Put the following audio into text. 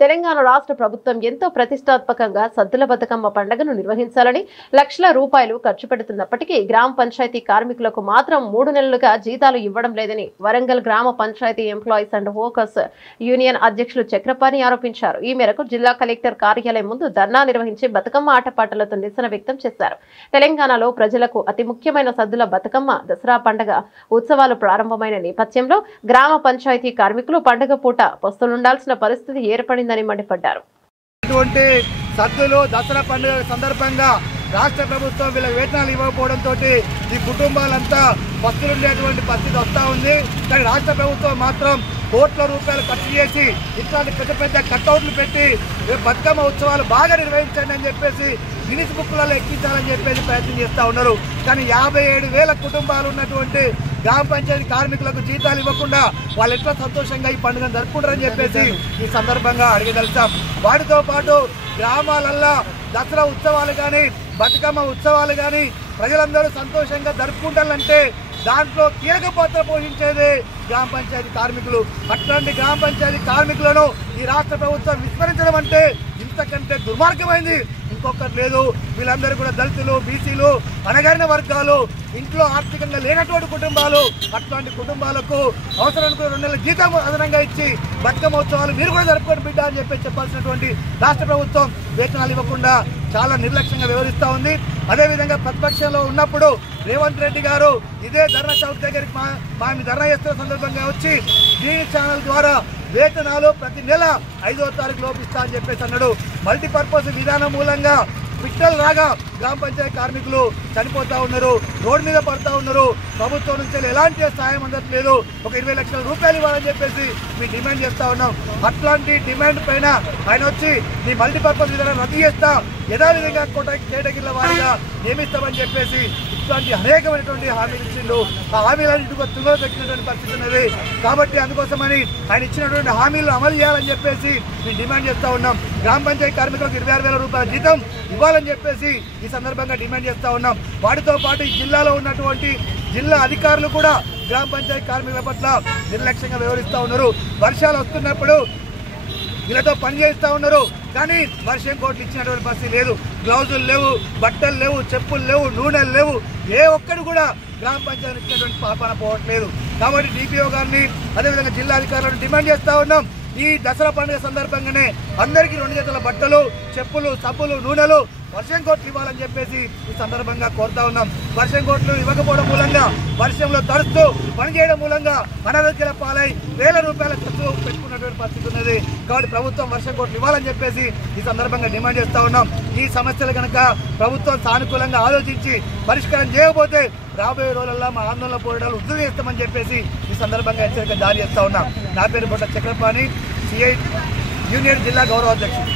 తెలంగాణ రాష్ట్ర ప్రభుత్వం ఎంతో ప్రతిష్టాత్మకంగా సద్దుల బతుకమ్మ పండుగను నిర్వహించాలని లక్షల రూపాయలు ఖర్చు పెడుతున్నప్పటికీ గ్రామ పంచాయతీ కార్మికులకు మాత్రం 3 నెలలుగా జీతాలు ఇవ్వడం లేదని వరంగల్ గ్రామ panchayat employees and workers union అధ్యక్షులు చక్రపాణి ఆరోపించారు. ఈ మేరకు జిల్లా కలెక్టర్ కార్యాలయం ముందు ధర్నా నిర్వహించి బతుకమ్మ ఆటపాటలతో నిరసన వ్యక్తం చేశారు. తెలంగాణలో ప్రజలకు అతి ముఖ్యమైన సద్దుల బతుకమ్మ దసరా పండుగ ఉత్సవాలు ప్రారంభమైన నేపథ్యంలో గ్రామ పంచాయతీ కార్మికులు పండుగ పూట పస్తులుండాల్సిన పరిస్థితి ఏర్పడింది మండిపడ్డారు. సద్దులు దసరా పండుగ సందర్భంగా రాష్ట్ర ప్రభుత్వం వీళ్ళ వేతనాలు ఇవ్వకపోవడంతో ఈ కుటుంబాలంతా పస్తులుండేటువంటి పరిస్థితి వస్తూ ఉంది. కానీ రాష్ట్ర ప్రభుత్వం మాత్రం కోట్ల రూపాయలు ఖర్చు చేసి ఇట్లాంటి పెద్ద పెద్ద కట్అవుట్లు పెట్టి బతుకమ్మ ఉత్సవాలు బాగా నిర్వహించండి అని చెప్పేసి గిన్నిస్ బుక్లలో ఎక్కించాలని చెప్పేసి ప్రయత్నం చేస్తూ ఉన్నారు. కానీ 57,000 కుటుంబాలు ఉన్నటువంటి గ్రామ పంచాయతీ కార్మికులకు జీతాలు ఇవ్వకుండా వాళ్ళు ఎట్లా సంతోషంగా ఈ పండుగను జరుపుకుంటారని చెప్పేసి ఈ సందర్భంగా అడగదలిచాం. వాటితో పాటు గ్రామాలల్లో దసరా ఉత్సవాలు కానీ బతుకమ్మ ఉత్సవాలు కానీ ప్రజలందరూ సంతోషంగా జరుపుకుంటారంటే దాంట్లో కీలక పాత్ర పోషించేది గ్రామ పంచాయతీ కార్మికులు. అట్లాంటి గ్రామ పంచాయతీ కార్మికులను ఈ రాష్ట్ర ప్రభుత్వం విస్మరించడం అంటే ఇంతకంటే దుర్మార్గమైంది ఇంకొకటి లేదు. వీళ్ళందరూ కూడా దళితులు, బీసీలు, అణగారిన వర్గాలు, ఇంట్లో ఆర్థికంగా లేనటువంటి కుటుంబాలు. అట్లాంటి కుటుంబాలకు అవసరానికి 2 నెలల జీతం అదనంగా ఇచ్చి బతుకమ్మ ఉత్సవాలు మీరు కూడా జరుపుకొని బిడ్డ అని చెప్పాల్సినటువంటి రాష్ట్ర ప్రభుత్వం వేతనాలు ఇవ్వకుండా చాలా నిర్లక్ష్యంగా వ్యవహరిస్తూ ఉంది. అదేవిధంగా ప్రతిపక్షంలో ఉన్నప్పుడు రేవంత్ రెడ్డి గారు ఇదే ధర్నా చౌక్ దగ్గరికి మా ధర్నా చేస్తున్న సందర్భంగా వచ్చి టీవీ ఛానల్ ద్వారా వేతనాలు ప్రతి నెల 5వ తారీఖు లోపిస్తా అని చెప్పేసి అన్నాడు. మల్టీపర్పస్ విధానం మూలంగా పిట్టలు రాగా గ్రామ పంచాయతీ కార్మికులు చనిపోతూ ఉన్నారు, రోడ్డు మీద పడుతూ ఉన్నారు. ప్రభుత్వం నుంచి ఎలాంటి సాయం అందట్లేదు. ఒక 20 లక్షల రూపాయలు ఇవ్వాలని చెప్పేసి మేము డిమాండ్ చేస్తూ ఉన్నాం. అట్లాంటి డిమాండ్ పైన ఆయన వచ్చి ఈ మల్టీపర్పస్ విధానం రద్దు చేస్తా, యథావిధంగా కేటగిరీల వారిగా నియమిస్తామని చెప్పేసి ఇట్లాంటి అనేకమైనటువంటి హామీలు ఇచ్చిండు. ఆ హామీలన్నింటి తుంగలో దక్కినటువంటి పరిస్థితి ఉన్నది. కాబట్టి అందుకోసమని ఆయన ఇచ్చినటువంటి హామీలు అమలు చేయాలని చెప్పేసి మేము డిమాండ్ చేస్తూ ఉన్నాం. గ్రామ పంచాయతీ కార్మికులకు 26,000 రూపాయల జీతం ఇవ్వాలని చెప్పేసి ఈ సందర్భంగా డిమాండ్ చేస్తూ ఉన్నాం. వాటితో పాటు ఈ జిల్లాలో ఉన్నటువంటి జిల్లా అధికారులు కూడా గ్రామ పంచాయతీ కార్మికుల పట్ల నిర్లక్ష్యంగా వ్యవహరిస్తూ ఉన్నారు. వర్షాలు వస్తున్నప్పుడు వీళ్ళతో పనిచేస్తూ ఉన్నారు. కానీ వర్షం కోట్లు ఇచ్చినటువంటి పరిస్థితి లేదు. గ్లౌజులు లేవు, బట్టలు లేవు, చెప్పులు లేవు, నూనెలు లేవు. ఏ ఒక్కడు కూడా గ్రామ పంచాయతీ ఇచ్చినటువంటి పాపన పోవట్లేదు. కాబట్టి డిపిఓ గారిని అదేవిధంగా జిల్లా అధికారులను డిమాండ్ చేస్తూ ఉన్నాం. ఈ దసరా పండుగ సందర్భంగానే అందరికీ 2 జతల బట్టలు, చెప్పులు, సబ్బులు, నూనెలు వర్షం కోట్లు ఇవ్వాలని చెప్పేసి ఈ సందర్భంగా కోరుతా ఉన్నాం. వర్షం కోట్లు ఇవ్వకపోవడం మూలంగా వర్షంలో తడుస్తూ పనిచేయడం మూలంగా అనారోగ్యాల పాలై వేల రూపాయల ఖర్చు పెట్టుకున్నటువంటి పరిస్థితి ఉన్నది. కాబట్టి ప్రభుత్వం వర్షం కోట్లు ఇవ్వాలని చెప్పేసి ఈ సందర్భంగా డిమాండ్ చేస్తూ ఉన్నాం. ఈ సమస్యలు కనుక ప్రభుత్వం సానుకూలంగా ఆలోచించి పరిష్కారం చేయకపోతే రాబోయే రోజుల్లో మా ఆందోళన పోరాటాలు ఉధృతం చేస్తామని చెప్పేసి ఈ సందర్భంగా హెచ్చరిక జారీ చేస్తూ ఉన్నాం. నా పేరు బొట్ట చక్రపాణి, సిఐ యూనియన్ జిల్లా గౌరవ అధ్యక్షుడు.